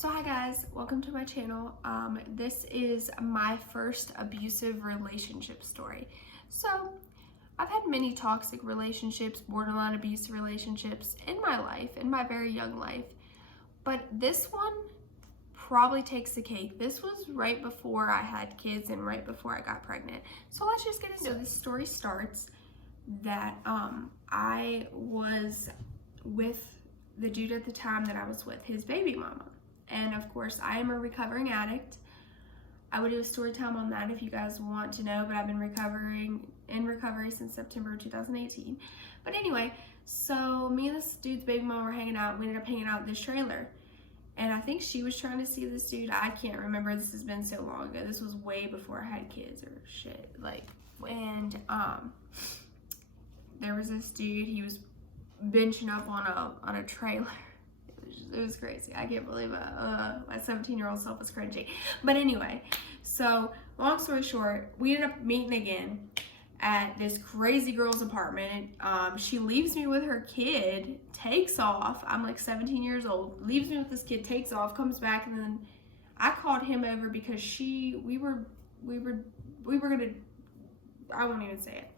So hi guys, welcome to my channel. This is my first abusive relationship story. So I've had many toxic relationships, borderline abusive relationships in my life, in my very young life. But this one probably takes the cake. This was right before I had kids and right before I got pregnant. So let's just get into it. This story starts that I was with the dude at the time that I was with, his baby mama. And of course, I am a recovering addict. I would do a story time on that if you guys want to know, but I've been in recovery since September 2018. But anyway, so me and this dude's baby mama were hanging out. We ended up hanging out in this trailer. And I think she was trying to see this dude. I can't remember. This has been so long ago. This was way before I had kids or shit. And there was this dude. He was benching up on a trailer. It was crazy. I can't believe it. My 17-year-old self was cringy. But anyway, so long story short, we ended up meeting again at this crazy girl's apartment. She leaves me with her kid, takes off. I'm like 17 years old, leaves me with this kid, takes off, comes back, and then I called him over because we were gonna, I won't even say it.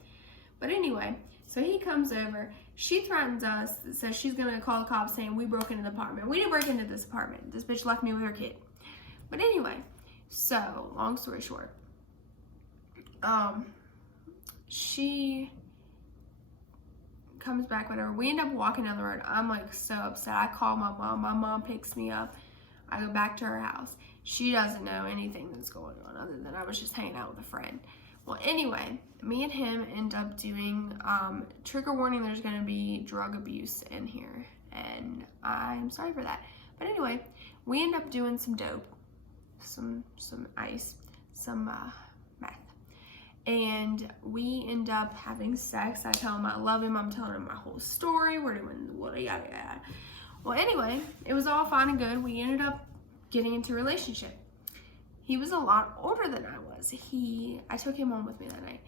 But anyway, so he comes over. She threatens us, says she's gonna call the cops saying we broke into the apartment. We didn't break into this apartment. This bitch left me with her kid. But anyway, so long story short, she comes back, whatever. We end up walking down the road. I'm like so upset. I call my mom. My mom picks me up. I go back to her house. She doesn't know anything that's going on other than I was just hanging out with a friend. Well, anyway, me and him end up doing, trigger warning, there's going to be drug abuse in here, and I'm sorry for that. But anyway, we end up doing some dope, some ice, some meth, and we end up having sex. I tell him I love him. I'm telling him my whole story. We're doing what yada yada. Well, anyway, it was all fine and good. We ended up getting into a relationship. He was a lot older than I was. I took him home with me that night.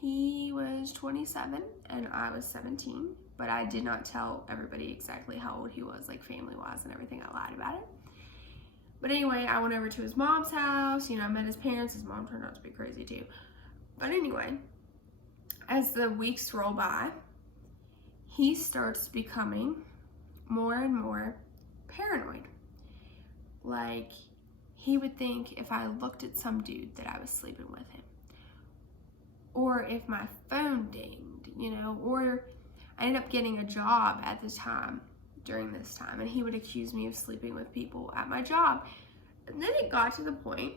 He was 27 and I was 17, but I did not tell everybody exactly how old he was, like family-wise and everything. I lied about it. But anyway, I went over to his mom's house. I met his parents. His mom turned out to be crazy too. But anyway, as the weeks roll by, he starts becoming more and more paranoid. Like, he would think if I looked at some dude that I was sleeping with him. Or if my phone dinged, or I ended up getting a job at the time, during this time, and he would accuse me of sleeping with people at my job. And then it got to the point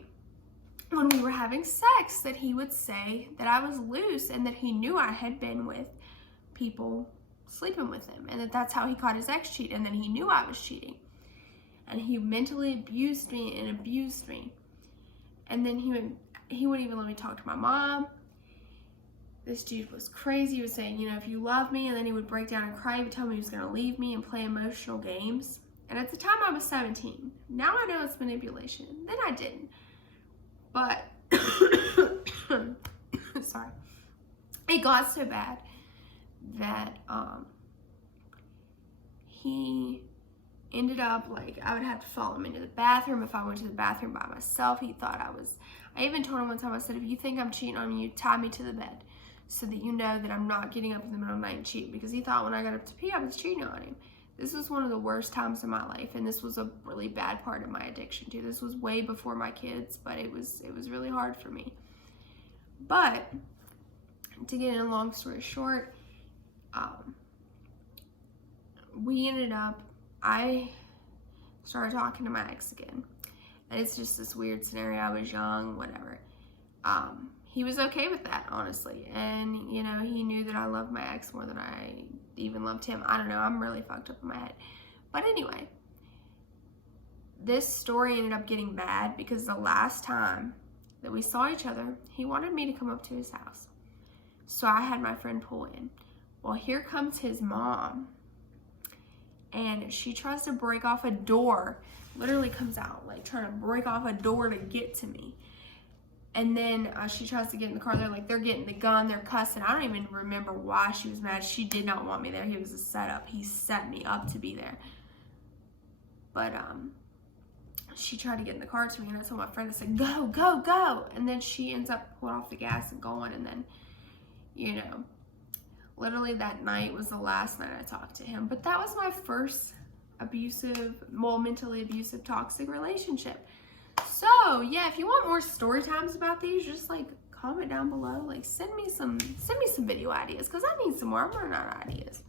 when we were having sex that he would say that I was loose and that he knew I had been with people sleeping with him, and that's how he caught his ex cheat, and then he knew I was cheating. And he mentally abused me. And then he wouldn't even let me talk to my mom. This dude was crazy. He was saying, if you love me, and then he would break down and cry. He would tell me he was gonna leave me and play emotional games. And at the time I was 17. Now I know it's manipulation. Then I didn't. But, sorry. It got so bad that he ended up, I would have to follow him into the bathroom. If I went to the bathroom by myself, he thought I even told him one time, I said, if you think I'm cheating on you, tie me to the bed so that you know that I'm not getting up in the middle of the night and cheating, because he thought when I got up to pee, I was cheating on him. This was one of the worst times in my life, and this was a really bad part of my addiction too. This was way before my kids, but it was really hard for me. But to get in a long story short, I started talking to my ex again. And it's just this weird scenario. I was young, whatever. He was okay with that, honestly. And, he knew that I loved my ex more than I even loved him. I don't know. I'm really fucked up in my head. But anyway, this story ended up getting bad because the last time that we saw each other, he wanted me to come up to his house. So I had my friend pull in. Well, here comes his mom. And she tries to break off a door, literally comes out, trying to break off a door to get to me. And then she tries to get in the car. They're getting the gun, they're cussing. I don't even remember why she was mad. She did not want me there. He was a setup. He set me up to be there. But she tried to get in the car to me, and I told my friend, I said, go, go, go. And then she ends up pulling off the gas and going. And then, you know, literally that night was the last night I talked to him. But that was my first mentally abusive, toxic relationship. So yeah, if you want more story times about these, just like comment down below. Like send me some video ideas, because I need some more. I'm running out of ideas.